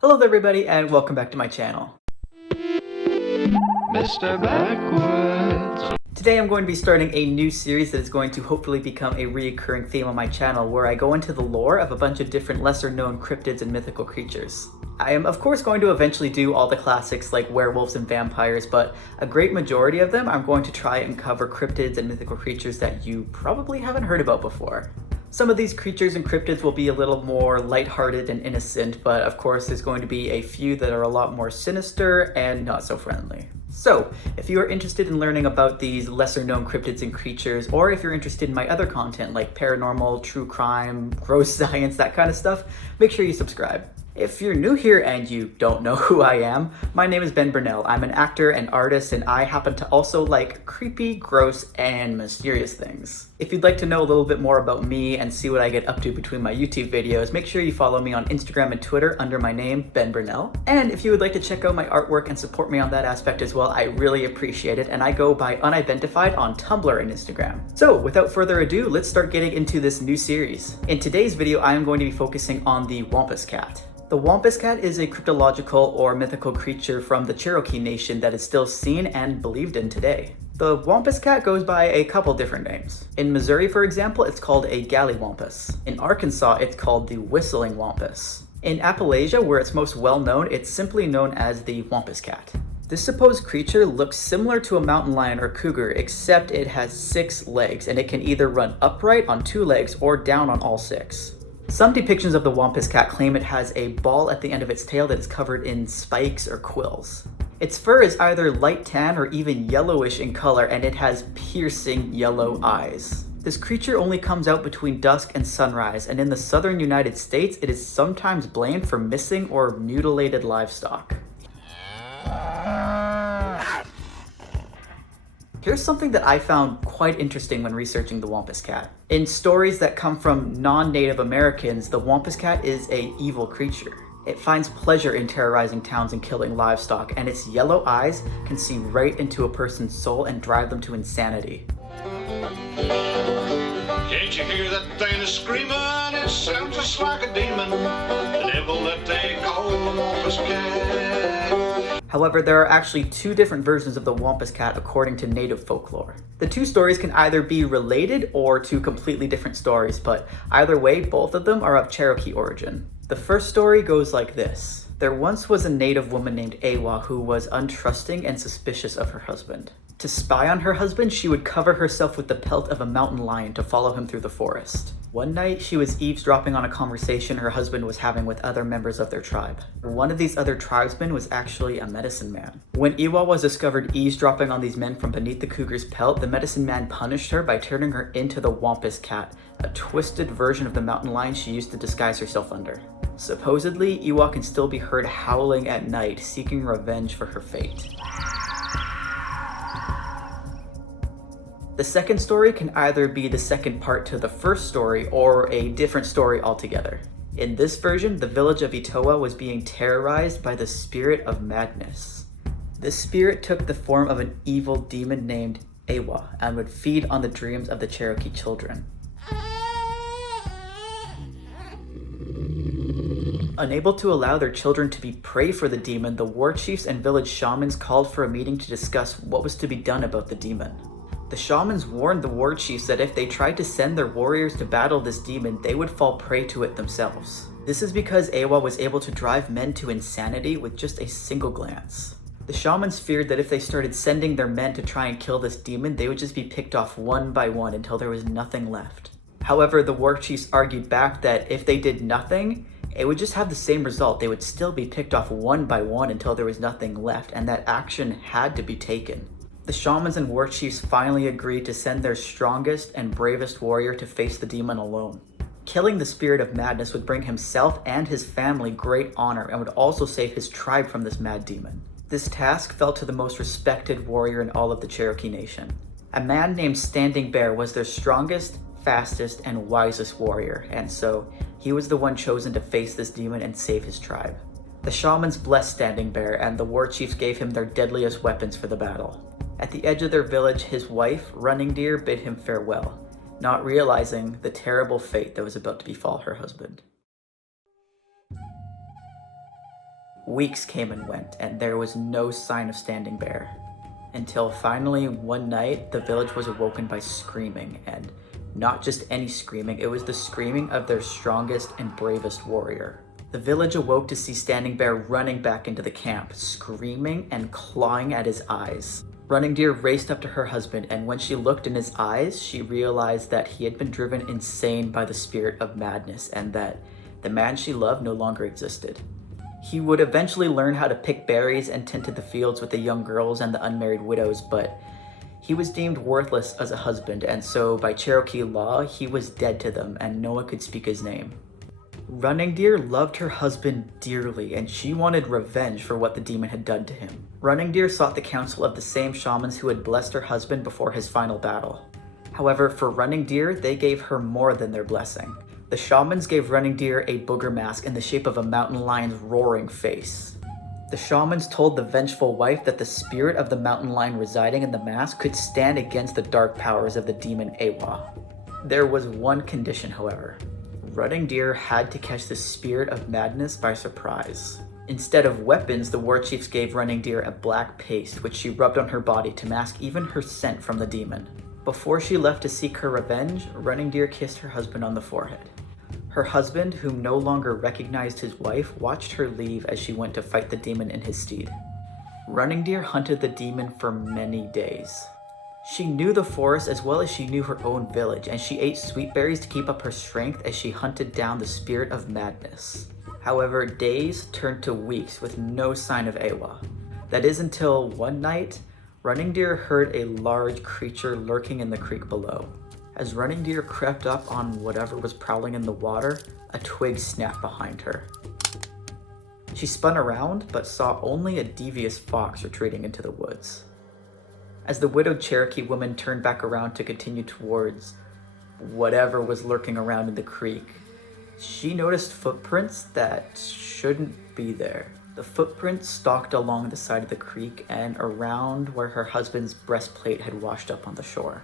Hello there everybody and welcome back to my channel. Mr. Backwards. Today I'm going to be starting a new series that is going to hopefully become a reoccurring theme on my channel where I go into the lore of a bunch of different lesser known cryptids and mythical creatures. I am of course going to eventually do all the classics like werewolves and vampires, but a great majority of them I'm going to try and cover cryptids and mythical creatures that you probably haven't heard about before. Some of these creatures and cryptids will be a little more lighthearted and innocent, but of course there's going to be a few that are a lot more sinister and not so friendly. So, if you are interested in learning about these lesser known cryptids and creatures, or if you're interested in my other content like paranormal, true crime, gross science, that kind of stuff, make sure you subscribe. If you're new here and you don't know who I am, my name is Ben Burnell. I'm an actor and artist, and I happen to also like creepy, gross, and mysterious things. If you'd like to know a little bit more about me and see what I get up to between my YouTube videos, make sure you follow me on Instagram and Twitter under my name, Ben Burnell. And if you would like to check out my artwork and support me on that aspect as well, I really appreciate it, and I go by unidentified on Tumblr and Instagram. So without further ado, let's start getting into this new series. In today's video, I am going to be focusing on the Wampus cat. The Wampus cat is a cryptological or mythical creature from the Cherokee Nation that is still seen and believed in today. The Wampus cat goes by a couple different names. In Missouri, for example, it's called a gallywampus. In Arkansas, it's called the whistling wampus. In Appalachia, where it's most well known, it's simply known as the Wampus cat. This supposed creature looks similar to a mountain lion or cougar, except it has 6 legs, and it can either run upright on 2 legs or down on all 6. Some depictions of the Wampus cat claim it has a ball at the end of its tail that is covered in spikes or quills. Its fur is either light tan or even yellowish in color, and it has piercing yellow eyes. This creature only comes out between dusk and sunrise, and in the southern United States it is sometimes blamed for missing or mutilated livestock. Here's something that I found quite interesting when researching the Wampus cat. In stories that come from non-Native Americans, the Wampus cat is an evil creature. It finds pleasure in terrorizing towns and killing livestock, and its yellow eyes can see right into a person's soul and drive them to insanity. Can't you hear that thing screaming? It sounds just like a demon. The devil that they call the Wampus cat. However, there are actually 2 different versions of the Wampus cat according to native folklore. The 2 stories can either be related or 2 completely different stories, but either way, both of them are of Cherokee origin. The first story goes like this. There once was a native woman named Awa who was untrusting and suspicious of her husband. To spy on her husband, she would cover herself with the pelt of a mountain lion to follow him through the forest. One night, she was eavesdropping on a conversation her husband was having with other members of their tribe. One of these other tribesmen was actually a medicine man. When Iwa was discovered eavesdropping on these men from beneath the cougar's pelt, the medicine man punished her by turning her into the Wampus cat, a twisted version of the mountain lion she used to disguise herself under. Supposedly, Iwa can still be heard howling at night, seeking revenge for her fate. The second story can either be the second part to the first story or a different story altogether. In this version, the village of Itoa was being terrorized by the spirit of madness. This spirit took the form of an evil demon named Awa and would feed on the dreams of the Cherokee children. Unable to allow their children to be prey for the demon, the war chiefs and village shamans called for a meeting to discuss what was to be done about the demon. The shamans warned the war chiefs that if they tried to send their warriors to battle this demon, they would fall prey to it themselves. This is because Awa was able to drive men to insanity with just a single glance. The shamans feared that if they started sending their men to try and kill this demon, they would just be picked off one by one until there was nothing left. However, the war chiefs argued back that if they did nothing, it would just have the same result. They would still be picked off one by one until there was nothing left, and that action had to be taken. The shamans and war chiefs finally agreed to send their strongest and bravest warrior to face the demon alone. Killing the spirit of madness would bring himself and his family great honor and would also save his tribe from this mad demon. This task fell to the most respected warrior in all of the Cherokee Nation. A man named Standing Bear was their strongest, fastest, and wisest warrior, and so he was the one chosen to face this demon and save his tribe. The shamans blessed Standing Bear, and the war chiefs gave him their deadliest weapons for the battle. At the edge of their village, his wife, Running Deer, bid him farewell, not realizing the terrible fate that was about to befall her husband. Weeks came and went, and there was no sign of Standing Bear. Until finally, one night, the village was awoken by screaming, and not just any screaming, it was the screaming of their strongest and bravest warrior. The village awoke to see Standing Bear running back into the camp, screaming and clawing at his eyes. Running Deer raced up to her husband, and when she looked in his eyes, she realized that he had been driven insane by the spirit of madness, and that the man she loved no longer existed. He would eventually learn how to pick berries and tended the fields with the young girls and the unmarried widows, but he was deemed worthless as a husband, and so by Cherokee law, he was dead to them, and no one could speak his name. Running Deer loved her husband dearly, and she wanted revenge for what the demon had done to him. Running Deer sought the counsel of the same shamans who had blessed her husband before his final battle. However, for Running Deer, they gave her more than their blessing. The shamans gave Running Deer a booger mask in the shape of a mountain lion's roaring face. The shamans told the vengeful wife that the spirit of the mountain lion residing in the mask could stand against the dark powers of the demon Awa. There was one condition, however. Running Deer had to catch the spirit of madness by surprise. Instead of weapons, the war chiefs gave Running Deer a black paste, which she rubbed on her body to mask even her scent from the demon. Before she left to seek her revenge, Running Deer kissed her husband on the forehead. Her husband, who no longer recognized his wife, watched her leave as she went to fight the demon in his stead. Running Deer hunted the demon for many days. She knew the forest as well as she knew her own village, and she ate sweet berries to keep up her strength as she hunted down the spirit of madness. However, days turned to weeks with no sign of Awa. That is until one night, Running Deer heard a large creature lurking in the creek below. As Running Deer crept up on whatever was prowling in the water, a twig snapped behind her. She spun around, but saw only a devious fox retreating into the woods. As the widowed Cherokee woman turned back around to continue towards whatever was lurking around in the creek, she noticed footprints that shouldn't be there. The footprints stalked along the side of the creek and around where her husband's breastplate had washed up on the shore.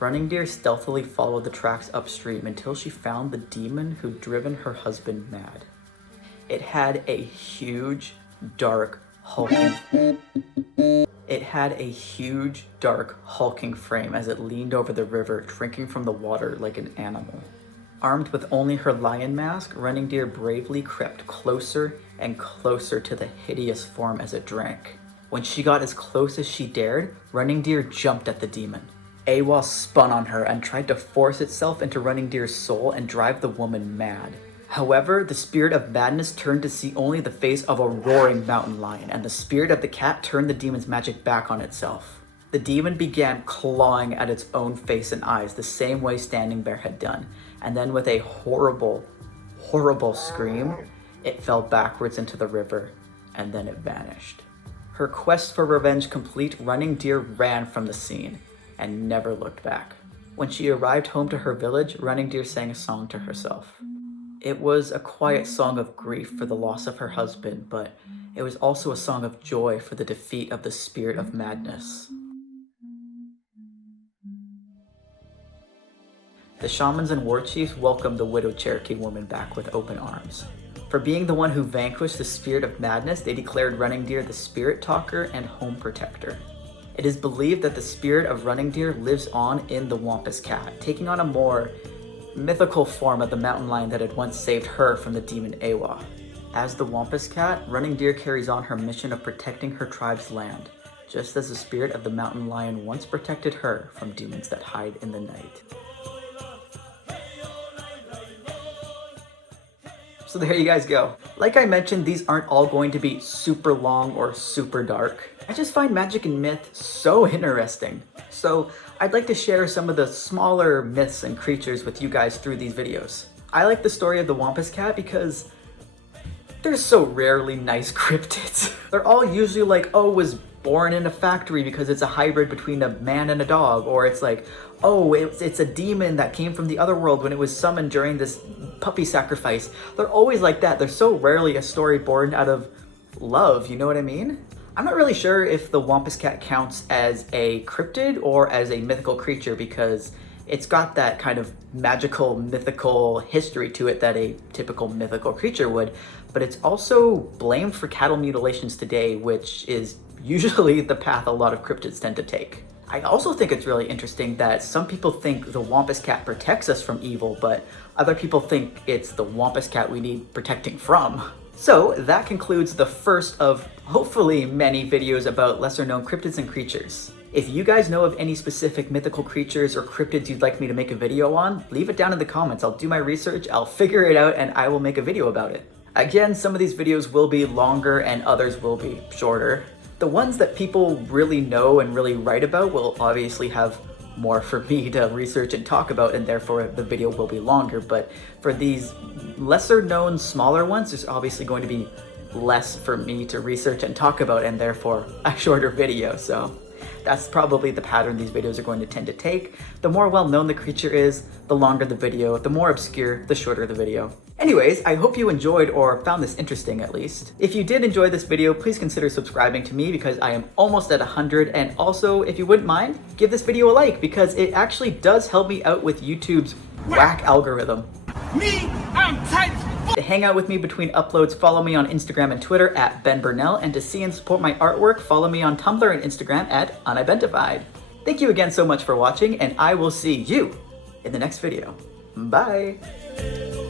Running Deer stealthily followed the tracks upstream until she found the demon who'd driven her husband mad. It had a huge, dark, hulking frame as it leaned over the river, drinking from the water like an animal. Armed with only her lion mask, Running Deer bravely crept closer and closer to the hideous form as it drank. When she got as close as she dared, Running Deer jumped at the demon. Awa spun on her and tried to force itself into Running Deer's soul and drive the woman mad. However, the spirit of madness turned to see only the face of a roaring mountain lion, and the spirit of the cat turned the demon's magic back on itself. The demon began clawing at its own face and eyes the same way Standing Bear had done, and then with a horrible, horrible scream, it fell backwards into the river, and then it vanished. Her quest for revenge complete, Running Deer ran from the scene and never looked back. When she arrived home to her village, Running Deer sang a song to herself. It was a quiet song of grief for the loss of her husband, but it was also a song of joy for the defeat of the spirit of madness. The shamans and war chiefs welcomed the widowed Cherokee woman back with open arms. For being the one who vanquished the spirit of madness, they declared Running Deer the spirit talker and home protector. It is believed that the spirit of Running Deer lives on in the Wampus cat, taking on a more mythical form of the mountain lion that had once saved her from the demon Awa. As the Wampus cat, Running Deer carries on her mission of protecting her tribe's land, just as the spirit of the mountain lion once protected her from demons that hide in the night. So there you guys go. Like I mentioned, these aren't all going to be super long or super dark. I just find magic and myth so interesting. So I'd like to share some of the smaller myths and creatures with you guys through these videos. I like the story of the Wampus cat because there's so rarely nice cryptids. They're all usually like, oh, was born in a factory because it's a hybrid between a man and a dog, or it's like, oh, it's a demon that came from the other world when it was summoned during this puppy sacrifice. They're always like that. There's so rarely a story born out of love, you know what I mean? I'm not really sure if the Wampus cat counts as a cryptid or as a mythical creature because it's got that kind of magical, mythical history to it that a typical mythical creature would. but it's also blamed for cattle mutilations today, which is usually the path a lot of cryptids tend to take. I also think it's really interesting that some people think the Wampus cat protects us from evil, but other people think it's the Wampus cat we need protecting from. So that concludes the first of hopefully many videos about lesser known cryptids and creatures. If you guys know of any specific mythical creatures or cryptids you'd like me to make a video on, leave it down in the comments. I'll do my research, I'll figure it out, and I will make a video about it. Again, some of these videos will be longer and others will be shorter. The ones that people really know and really write about will obviously have more for me to research and talk about, and therefore the video will be longer. But for these lesser known, smaller ones, there's obviously going to be less for me to research and talk about, and therefore a shorter video. So that's probably the pattern these videos are going to tend to take. The more well-known the creature is, the longer the video. The more obscure, the shorter the video. Anyways, I hope you enjoyed or found this interesting at least. If you did enjoy this video, please consider subscribing to me because I am almost at 100. And also, if you wouldn't mind, give this video a like because it actually does help me out with YouTube's whack algorithm. I'm tight. To hang out with me between uploads, follow me on Instagram and Twitter at Ben Burnell, and to see and support my artwork, follow me on Tumblr and Instagram at Unidentified. Thank you again so much for watching, and I will see you in the next video. Bye!